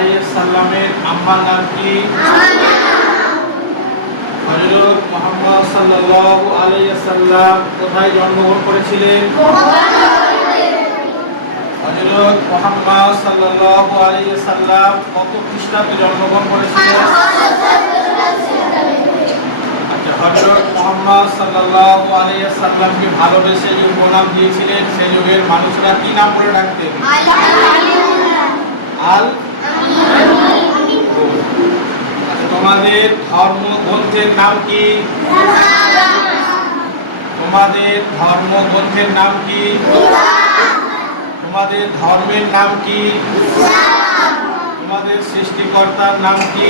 আলাইহি সাল্লামের আম্মার নাম কি? হযরত মুহাম্মদ সাল্লাল্লাহু আলাইহি সাল্লাম কোথায় জন্মগ্রহণ করেছিলেন? হযরত মুহাম্মদ সাল্লাল্লাহু আলাইহি সাল্লাম কত খ্রিস্টাব্দে জন্মগ্রহণ করেছিলেন? আচ্ছা, হযরত মুহাম্মদ সাল্লাল্লাহু আলাইহি সাল্লামকে ভালোবেসে যে উপনাম দিয়েছিলেন সেই যুগের মানুষরা কি নাম করে ডাকতেন? আল আমিন। আচ্ছা, তোমাদের ধর্মগ্রন্থের নাম কি? তোমাদের ধর্মগ্রন্থের নাম কি? তোমাদের ধর্মের নাম কি? তোমাদের সৃষ্টিকর্তার নাম কি?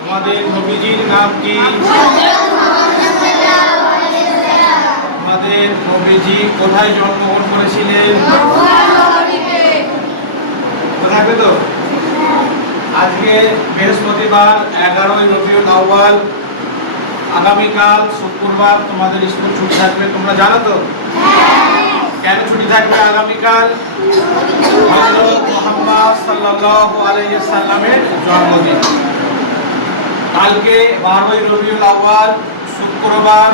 তোমাদের নবীজির নাম কি? তোমাদের নবীজি কোথায় জন্মগ্রহণ করেছিলেন? থাকবে তো? আজকে বৃহস্পতিবার 11ই রবিউল আউয়াল, আগামীকাল শুক্রবার তোমাদের স্কুল ছুটি থাকবে, তোমরা জানো তো? কেন ছুটি থাকবে আগামীকাল? হযরত মুহাম্মদ সাল্লাল্লাহু আলাইহি সাল্লামের জন্মদিন। কালকে 12ই রবিউল আউয়াল শুক্রবার,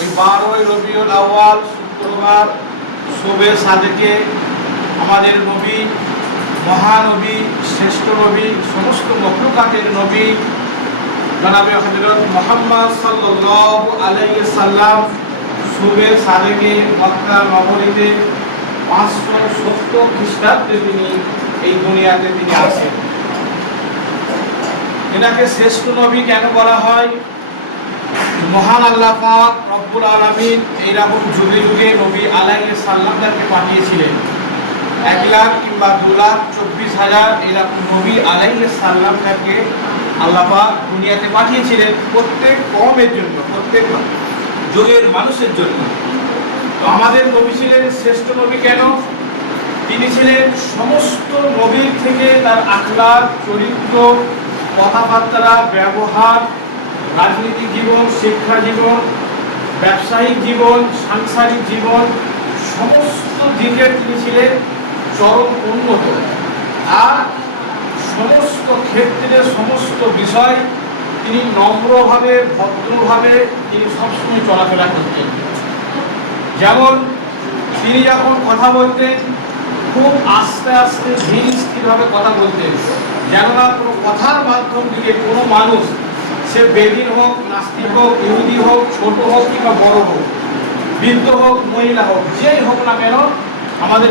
ওই 12ই রবিউল আউয়াল শুক্রবার শবে সাদেকে আমাদের নবী, মহানবী, শ্রেষ্ঠ নবী, সমস্ত মখলুকাতের নবী জনাবে হযরত মুহাম্মদ সাল্লাল্লাহু আলাইহি সাল্লাম শবে সাদেকে মক্কা নগরীতে 570 খ্রিস্টাব্দে তিনি এই দুনিয়াতে তিনি আসেন। এনাকে শ্রেষ্ঠ নবী কেন বলা হয়? মহান আল্লাহ পাক রব্বুল আলামিন এইরকম যুগে যুগে নবী আলাইহিস সালামকে পাঠিয়েছিলেন। 1 লাখ কিংবা 2,24,000 এরকম নবী আলাইহিস সালামকে আল্লাহ পাক দুনিয়াতে পাঠিয়েছিলেন প্রত্যেক কওমের জন্য, প্রত্যেক যুগের মানুষের জন্য। তো আমাদের নবী ছিলেন শ্রেষ্ঠ নবী কেন? তিনি ছিলেন সমস্ত নবীর থেকে তার আখলাক, চরিত্র, কথাবার্তা, ব্যবহার, রাজনৈতিক জীবন, শিক্ষা জীবন, ব্যবসায়িক জীবন, সাংসারিক জীবন, সমস্ত দিকে তিনি ছিলেন চরম উন্নত। আর সমস্ত ক্ষেত্রে সমস্ত বিষয় তিনি নম্রভাবে, ভদ্রভাবে তিনি সবসময় চলাফেরা করতেন। যেমন তিনি যখন কথা বলতেন খুব আস্তে আস্তে ধীর স্থিরভাবে কথা বলতেন, যেন না কোনো কথার মাধ্যম দিয়ে কোনো মানুষ, সে বেদিন হোক, নাস্তিক হোক, ইহুদি হোক, ছোট হোক কিংবা বড় হোক, বৃদ্ধ হোক, মহিলা হোক, যেই হোক না কেন, আমাদের